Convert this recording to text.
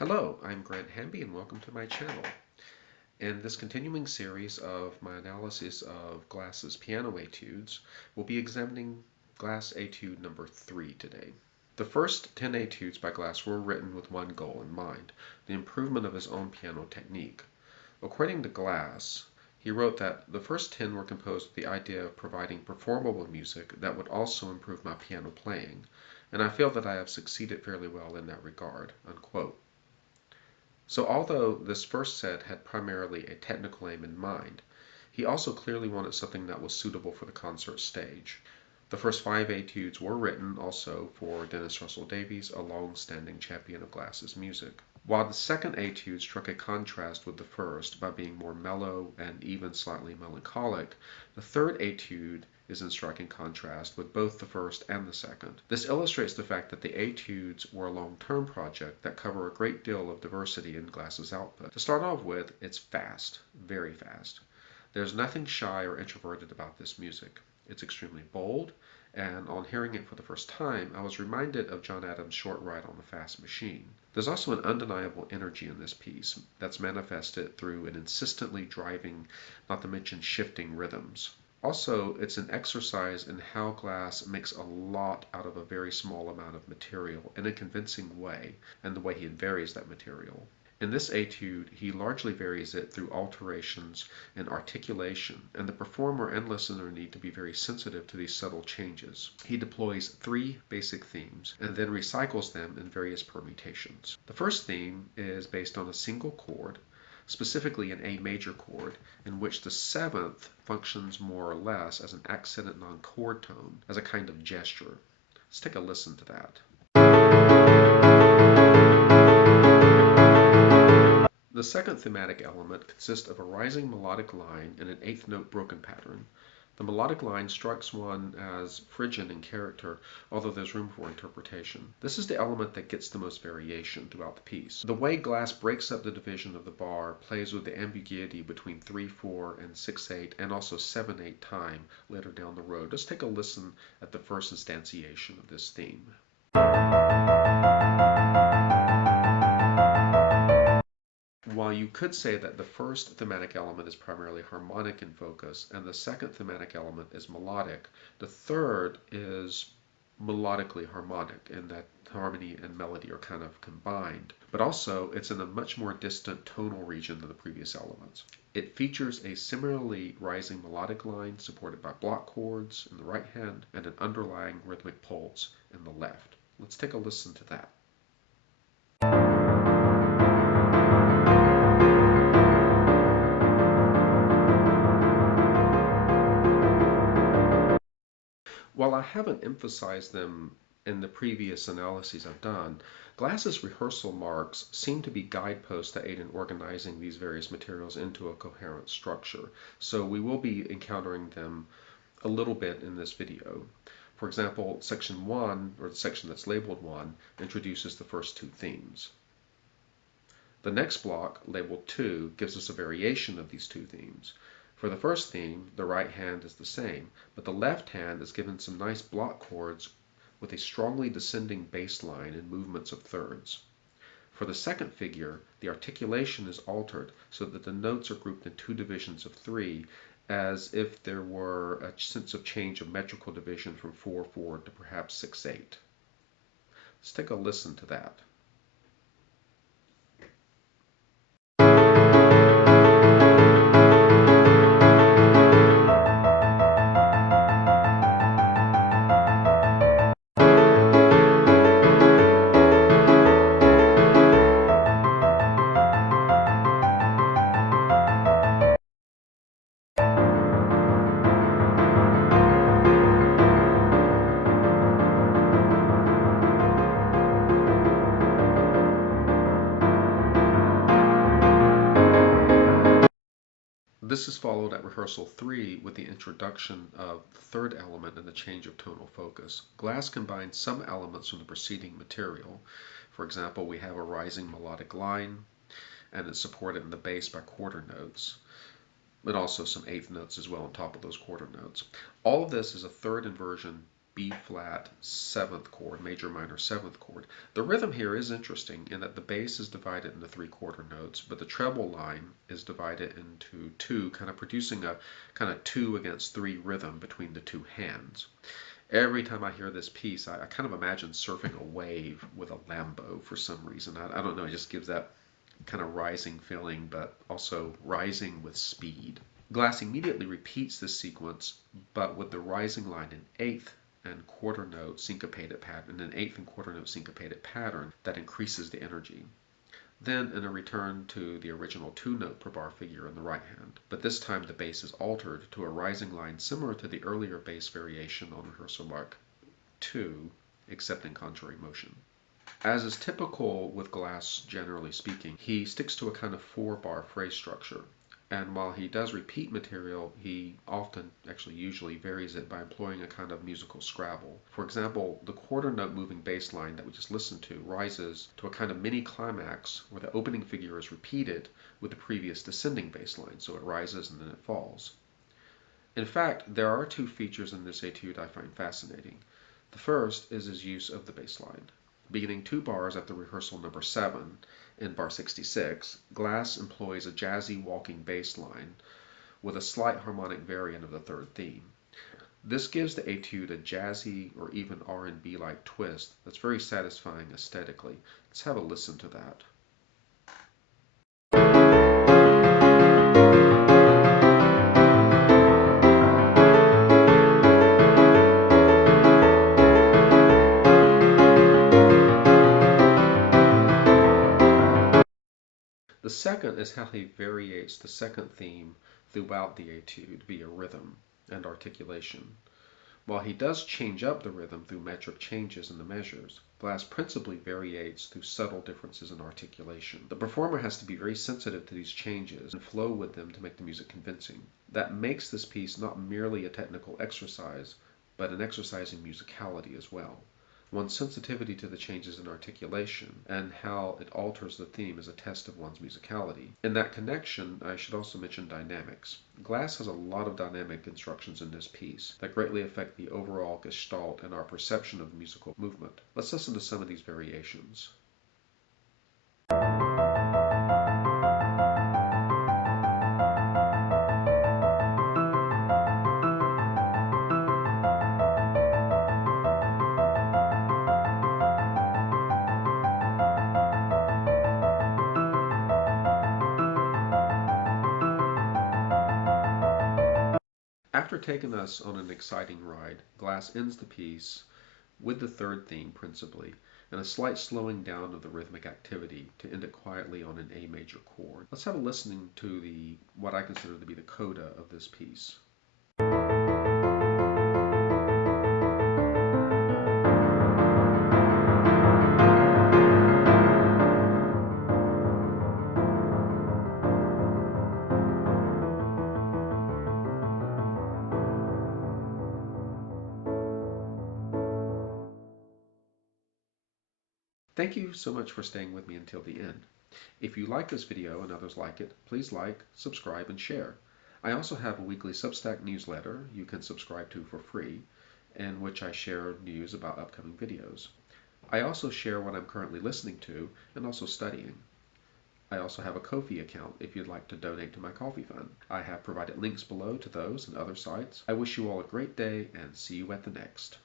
Hello, I'm Grant Hamby and welcome to my channel. In this continuing series of my analysis of Glass's piano etudes, we'll be examining Glass Etude number 3 today. The first 10 etudes by Glass were written with one goal in mind, the improvement of his own piano technique. According to Glass, he wrote that the first 10 were composed with the idea of providing performable music that would also improve my piano playing, and I feel that I have succeeded fairly well in that regard, unquote. So although this first set had primarily a technical aim in mind, he also clearly wanted something that was suitable for the concert stage. The first 5 etudes were written also for Dennis Russell Davies, a long-standing champion of Glass's music. While the second etude struck a contrast with the first by being more mellow and even slightly melancholic, the third etude is in striking contrast with both the first and the second. This illustrates the fact that the etudes were a long-term project that cover a great deal of diversity in Glass's output. To start off with, it's fast, very fast. There's nothing shy or introverted about this music. It's extremely bold, and on hearing it for the first time, I was reminded of John Adams' Short Ride on the Fast Machine. There's also an undeniable energy in this piece that's manifested through an insistently driving, not to mention shifting rhythms. Also, it's an exercise in how Glass makes a lot out of a very small amount of material in a convincing way, and the way he varies that material. In this etude, he largely varies it through alterations in articulation, and the performer and listener need to be very sensitive to these subtle changes. He deploys 3 basic themes and then recycles them in various permutations. The first theme is based on a single chord, specifically an A major chord, in which the 7th functions more or less as an accented non-chord tone, as a kind of gesture. Let's take a listen to that. The second thematic element consists of a rising melodic line and an 8th note broken pattern. The melodic line strikes one as Phrygian in character, although there's room for interpretation. This is the element that gets the most variation throughout the piece. The way Glass breaks up the division of the bar plays with the ambiguity between 3/4 and 6/8 and also 7/8 time later down the road. Let's take a listen at the first instantiation of this theme. While you could say that the first thematic element is primarily harmonic in focus and the second thematic element is melodic, the third is melodically harmonic in that harmony and melody are kind of combined, but also it's in a much more distant tonal region than the previous elements. It features a similarly rising melodic line supported by block chords in the right hand and an underlying rhythmic pulse in the left. Let's take a listen to that. While I haven't emphasized them in the previous analyses I've done, Glass's rehearsal marks seem to be guideposts that aid in organizing these various materials into a coherent structure, so we will be encountering them a little bit in this video. For example, section 1, or the section that's labeled 1, introduces the first 2 themes. The next block, labeled 2, gives us a variation of these 2 themes. For the first theme, the right hand is the same, but the left hand is given some nice block chords with a strongly descending bass line and movements of thirds. For the second figure, the articulation is altered so that the notes are grouped in 2 divisions of 3, as if there were a sense of change of metrical division from 4/4 to perhaps 6/8. Let's take a listen to that. This is followed at rehearsal 3 with the introduction of the third element and the change of tonal focus. Glass combines some elements from the preceding material. For example, we have a rising melodic line, and it's supported in the bass by quarter notes, but also some 8th notes as well on top of those quarter notes. All of this is a third inversion B flat 7th chord, major minor 7th chord. The rhythm here is interesting in that the bass is divided into 3/4 notes, but the treble line is divided into two, kind of producing a kind of 2 against 3 rhythm between the two hands. Every time I hear this piece, I kind of imagine surfing a wave with a Lambo for some reason. I don't know, it just gives that kind of rising feeling, but also rising with speed. Glass immediately repeats this sequence, but with the rising line in eighth and quarter note syncopated pattern, in an eighth and quarter note syncopated pattern that increases the energy. Then in a return to the original 2-note per bar figure in the right hand, but this time the bass is altered to a rising line similar to the earlier bass variation on rehearsal mark 2, except in contrary motion. As is typical with Glass, generally speaking, he sticks to a kind of 4-bar phrase structure. And while he does repeat material, he often, actually usually, varies it by employing a kind of musical scrabble. For example, the quarter note moving bass line that we just listened to rises to a kind of mini climax where the opening figure is repeated with the previous descending bass line, so it rises and then it falls. In fact, there are two features in this etude I find fascinating. The first is his use of the bass line. Beginning 2 bars after rehearsal number 7, in bar 66, Glass employs a jazzy walking bass line with a slight harmonic variant of the third theme. This gives the etude a jazzy or even R&B-like twist that's very satisfying aesthetically. Let's have a listen to that. The second is how he variates the second theme throughout the etude via rhythm and articulation. While he does change up the rhythm through metric changes in the measures, Glass principally variates through subtle differences in articulation. The performer has to be very sensitive to these changes and flow with them to make the music convincing. That makes this piece not merely a technical exercise, but an exercise in musicality as well. One's sensitivity to the changes in articulation and how it alters the theme is a test of one's musicality. In that connection, I should also mention dynamics. Glass has a lot of dynamic instructions in this piece that greatly affect the overall gestalt and our perception of musical movement. Let's listen to some of these variations. After taking us on an exciting ride, Glass ends the piece with the third theme principally, and a slight slowing down of the rhythmic activity to end it quietly on an A major chord. Let's have a listening to what I consider to be the coda of this piece. Thank you so much for staying with me until the end. If you like this video and others like it, please like, subscribe, and share. I also have a weekly Substack newsletter you can subscribe to for free, in which I share news about upcoming videos. I also share what I'm currently listening to and also studying. I also have a Ko-fi account if you'd like to donate to my coffee fund. I have provided links below to those and other sites. I wish you all a great day and see you at the next.